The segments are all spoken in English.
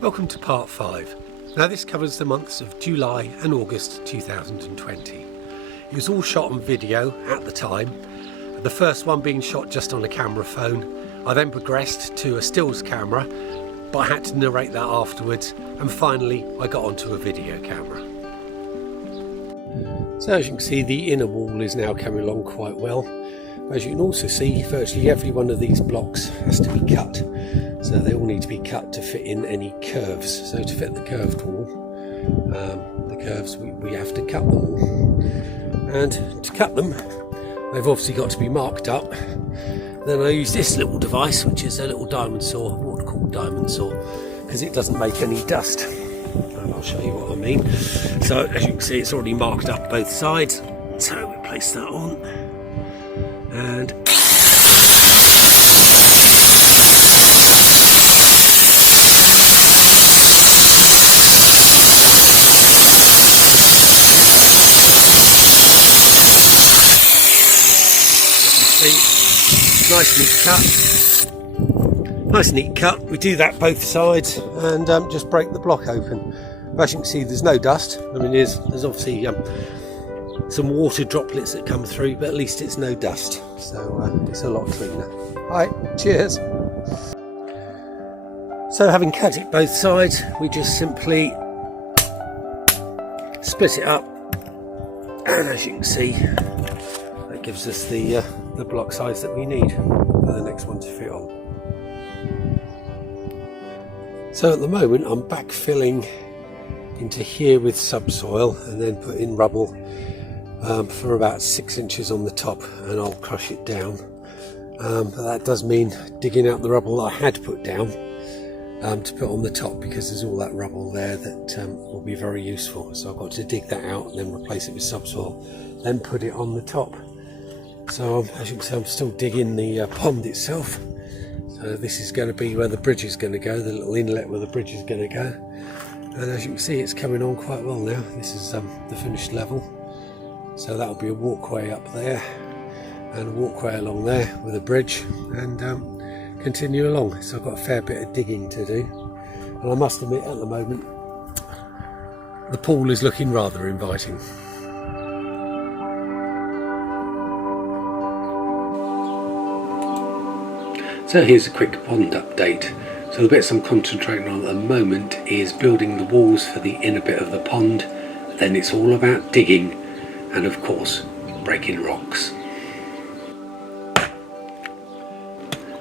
Welcome to part 5. Now this covers the months of July and August 2020. It was all shot on video at the time, the first one being shot just on a camera phone. I then progressed to a stills camera, but I had to narrate that afterwards, and finally I got onto a video camera. So as you can see, the inner wall is now coming along quite well. As you can also see, virtually every one of these blocks has to be cut. So they all need to be cut to fit in any curves. So to fit the curved wall, the curves, we have to cut them all. And to cut them, they've obviously got to be marked up. Then I use this little device, which is a little diamond saw, what I call diamond saw, because it doesn't make any dust. And I'll show you what I mean. So as you can see, it's already marked up both sides. So we place that on. And nice neat cut. We do that both sides and just break the block open. As you can see, there's no dust. I mean, there's obviously some water droplets that come through, but at least it's no dust, so it's a lot cleaner. Alright, cheers. So having cut it both sides, we just simply split it up, and as you can see, that gives us the block size that we need for the next one to fit on. So at the moment I'm backfilling into here with subsoil and then put in rubble for about 6 inches on the top, and I'll crush it down. But that does mean digging out the rubble that I had put down to put on the top, because there's all that rubble there that will be very useful. So I've got to dig that out and then replace it with subsoil, then put it on the top. So as you can see, I'm still digging the pond itself. So this is going to be where the bridge is going to go, the little inlet where the bridge is going to go. And as you can see, it's coming on quite well now. This is the finished level. So that'll be a walkway up there and a walkway along there with a bridge, and continue along. So I've got a fair bit of digging to do, and I must admit at the moment the pool is looking rather inviting. So here's a quick pond update. So the bits I'm concentrating on at the moment is building the walls for the inner bit of the pond. Then it's all about digging and of course breaking rocks.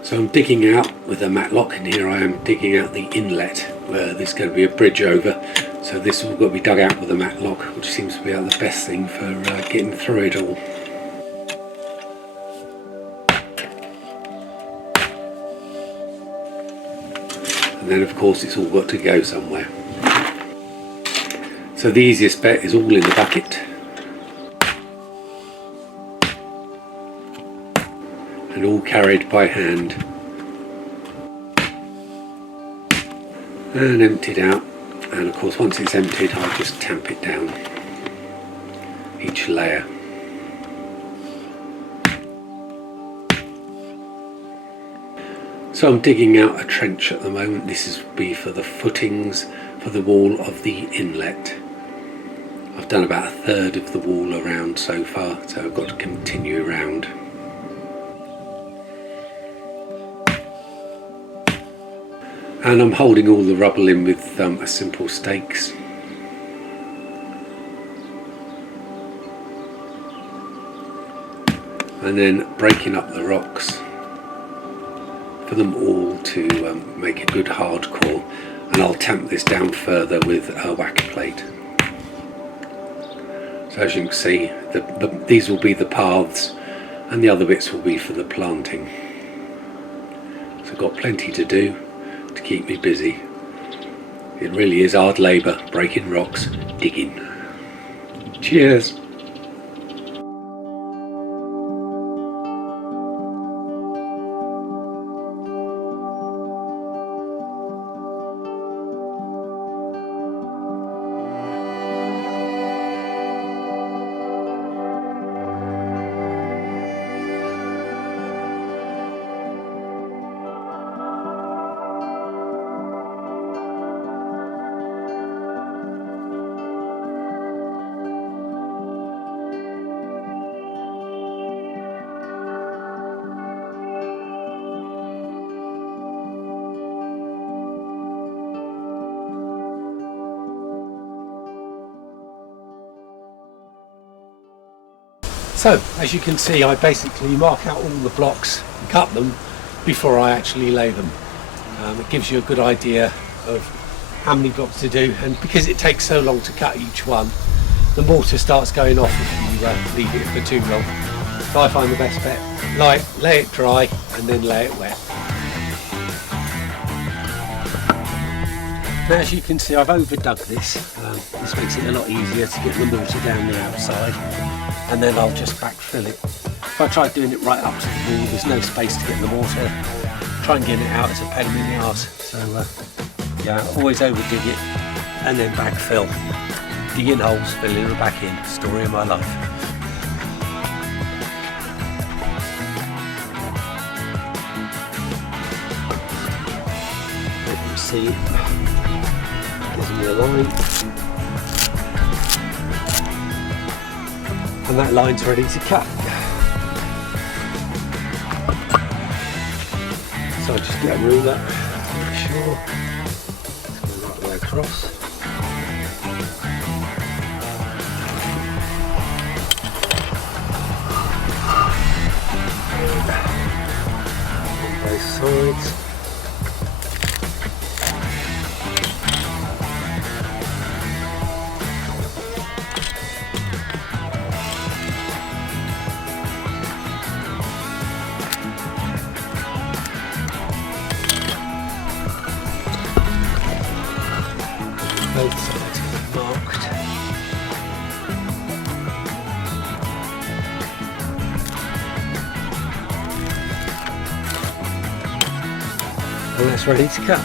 So I'm digging out with a matlock, and here I am digging out the inlet where there's going to be a bridge over. So this will got to be dug out with a matlock, which seems to be the best thing for getting through it all. And then of course it's all got to go somewhere. So the easiest bit is all in the bucket. And all carried by hand and emptied out, and of course once it's emptied I just tamp it down, each layer. So I'm digging out a trench at the moment. This is be for the footings for the wall of the inlet. I've done about a third of the wall around so far, so I've got to continue around. And I'm holding all the rubble in with a simple stakes. And then breaking up the rocks for them all to make a good hard core. And I'll tamp this down further with a whacker plate. So as you can see, these will be the paths and the other bits will be for the planting. So I've got plenty to do to keep me busy. It really is hard labour, breaking rocks, digging. Cheers! So as you can see, I basically mark out all the blocks and cut them before I actually lay them. It gives you a good idea of how many blocks to do, and because it takes so long to cut each one, the mortar starts going off if you leave it for too long. So I find the best bet, lay it dry and then lay it wet. Now as you can see, I've overdug this. This makes it a lot easier to get the mortar down the outside, and then I'll just backfill it. If I tried doing it right up to the wall, there's no space to get the mortar. Try and get it out, it's a pain in the arse. So yeah, always overdig it and then backfill. Digging holes, filling them back in. Story of my life. Let me see. Gives me a line. And that line's ready to cut. So I just get a ruler, make sure it's going right the way across. On both sides. Both sides marked. And that's ready to cut.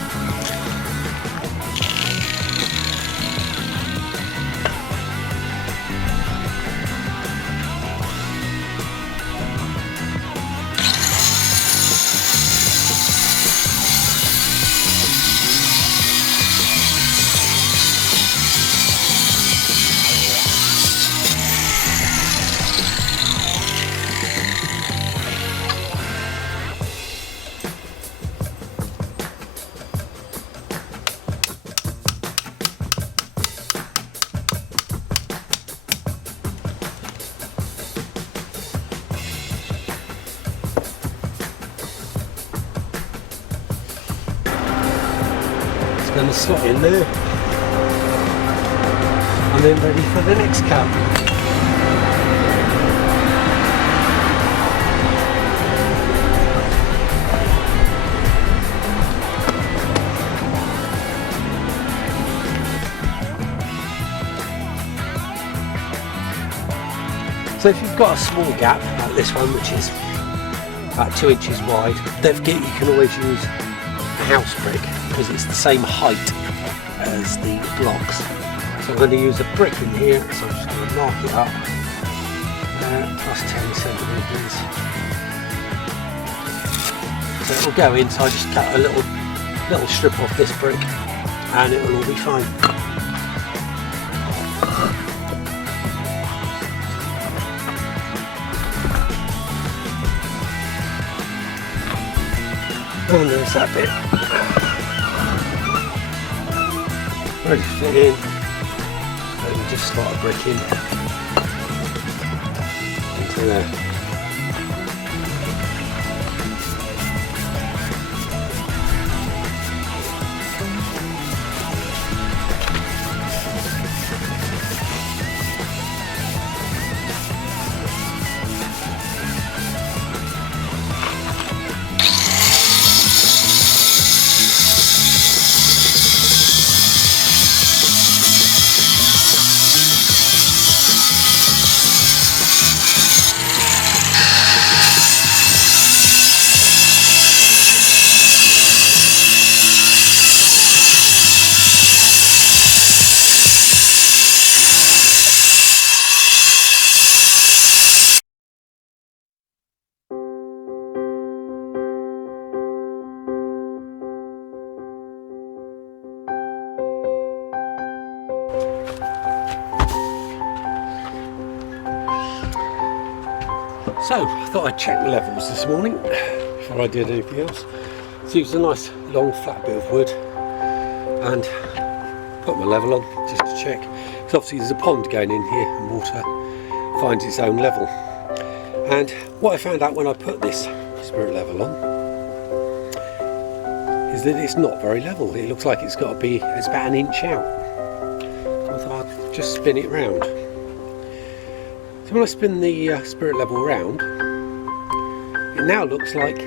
Going to slot in there and then ready for the next cut. So if you've got a small gap like this one, which is about 2 inches wide, don't forget you can always use a house brick, because it's the same height as the blocks. So I'm going to use a brick in here, so I'm just going to mark it up plus 10 centimetres. So it will go in, so I just cut a little strip off this brick and it will all be fine. And there's that bit. Ready to fit in. And we just slot a brick in into there. So I thought I'd check the levels this morning before I did anything else. So it's a nice long flat bit of wood and put my level on just to check, because obviously there's a pond going in here and water finds its own level. And what I found out when I put this spirit level on is that it's not very level. It looks like it's about an inch out. So I thought I'd just spin it round. So when I spin the spirit level round, it now looks like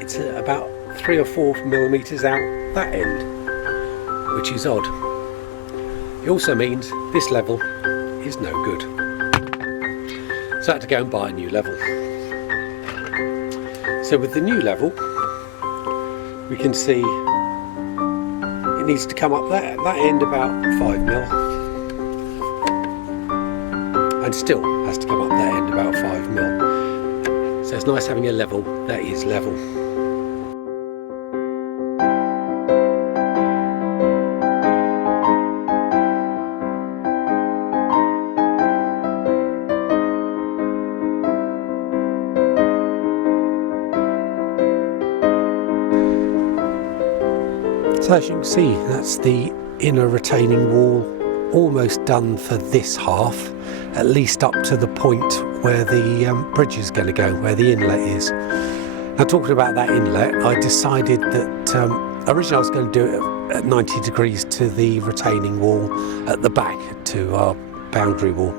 it's about 3 or 4 millimeters out that end, which is odd. It also means this level is no good. So I had to go and buy a new level. So with the new level, we can see it needs to come up that end about 5 mil, and still has to come up that end about 5 mil. So it's nice having a level that is level. So as you can see, that's the inner retaining wall almost done for this half, at least up to the point where the bridge is going to go, where the inlet is. Now, talking about that inlet, I decided that originally I was going to do it at 90 degrees to the retaining wall at the back, to our boundary wall.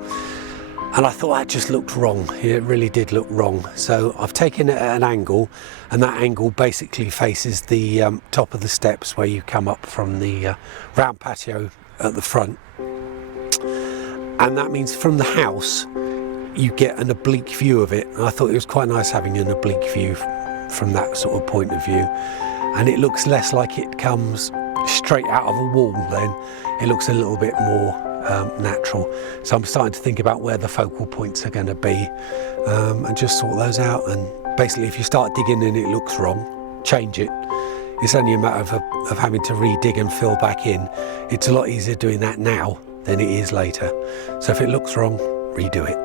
And I thought that just looked wrong. It really did look wrong. So I've taken it at an angle, and that angle basically faces the top of the steps where you come up from the round patio at the front. And that means from the house, you get an oblique view of it. And I thought it was quite nice having an oblique view from that sort of point of view. And it looks less like it comes straight out of a wall then. It looks a little bit more natural. So I'm starting to think about where the focal points are going to be, and just sort those out. And basically, if you start digging and it looks wrong, change it. It's only a matter of having to re-dig and fill back in. It's a lot easier doing that now than it is later. So if it looks wrong, redo it.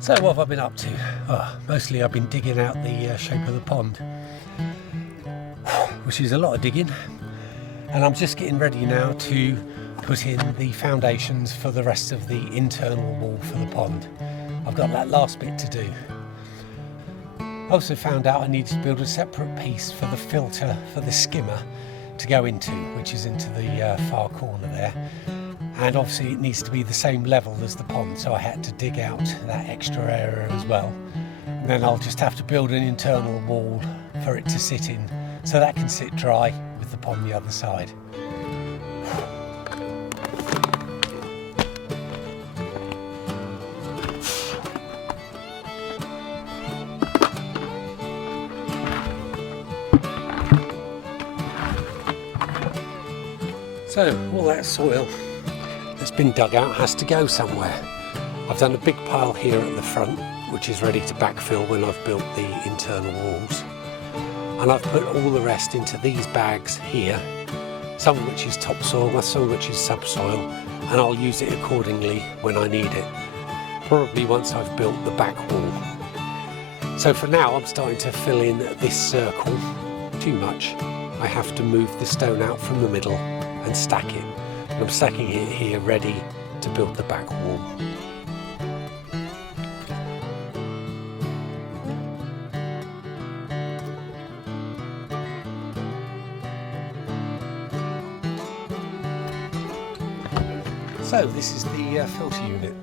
So what have I been up to? Oh, mostly I've been digging out the shape of the pond, which is a lot of digging, and I'm just getting ready now to put in the foundations for the rest of the internal wall for the pond. I've got that last bit to do. I also found out I needed to build a separate piece for the filter for the skimmer to go into, which is into the far corner there. And obviously it needs to be the same level as the pond, so I had to dig out that extra area as well. And then I'll just have to build an internal wall for it to sit in, so that can sit dry with the pond the other side. So all that soil that's been dug out has to go somewhere. I've done a big pile here at the front, which is ready to backfill when I've built the internal walls. And I've put all the rest into these bags here, some of which is topsoil, some of which is subsoil, and I'll use it accordingly when I need it, probably once I've built the back wall. So for now I'm starting to fill in this circle. Too much. I have to move the stone out from the middle and stack it. And I'm stacking it here ready to build the back wall. So this is the filter unit.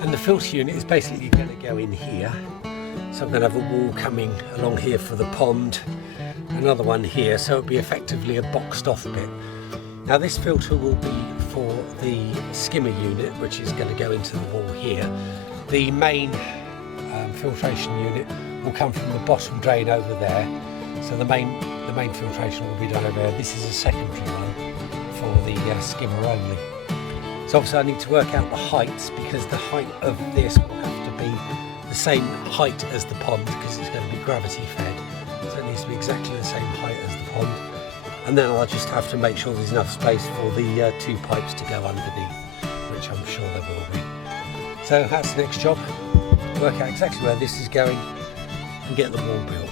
And the filter unit is basically going to go in here. So I'm going to have a wall coming along here for the pond, another one here, so it'll be effectively a boxed off bit. Now this filter will be for the skimmer unit, which is going to go into the wall here. The main filtration unit will come from the bottom drain over there. So the main filtration will be done over there. This is a secondary one for the skimmer only. So obviously I need to work out the heights, because the height of this will have to be the same height as the pond, because it's going to be gravity fed. So it needs to be exactly the same height as the pond. And then I'll just have to make sure there's enough space for the 2 pipes to go underneath, which I'm sure there will be. So that's the next job. Work out exactly where this is going and get the wall built.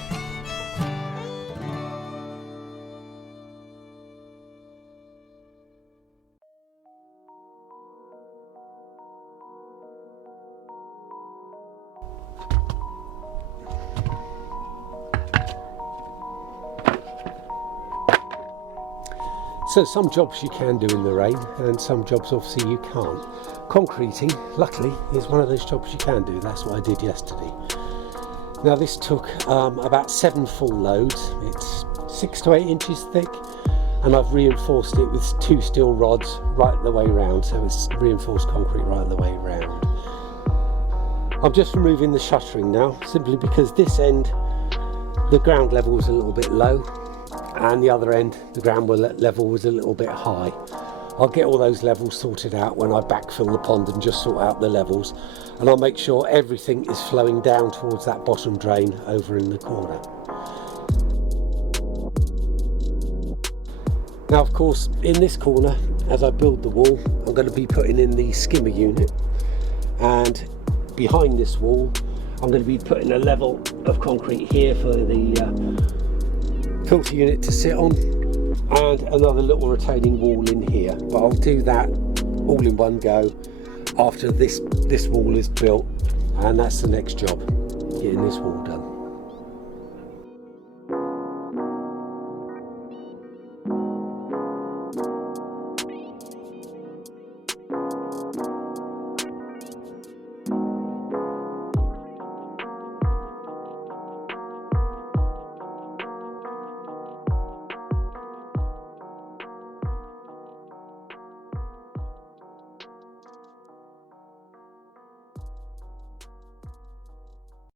So some jobs you can do in the rain, and some jobs obviously you can't. Concreting, luckily, is one of those jobs you can do. That's what I did yesterday. Now this took about 7 full loads. It's 6 to 8 inches thick, and I've reinforced it with 2 steel rods right the way round, so it's reinforced concrete right the way round. I'm just removing the shuttering now, simply because this end the ground level was a little bit low, and the other end the ground level was a little bit high. I'll get all those levels sorted out when I backfill the pond and just sort out the levels, and I'll make sure everything is flowing down towards that bottom drain over in the corner. Now of course in this corner, as I build the wall, I'm going to be putting in the skimmer unit, and behind this wall I'm going to be putting a level of concrete here for the filter unit to sit on, and another little retaining wall in here, but I'll do that all in one go after this wall is built, and that's the next job, getting this wall done.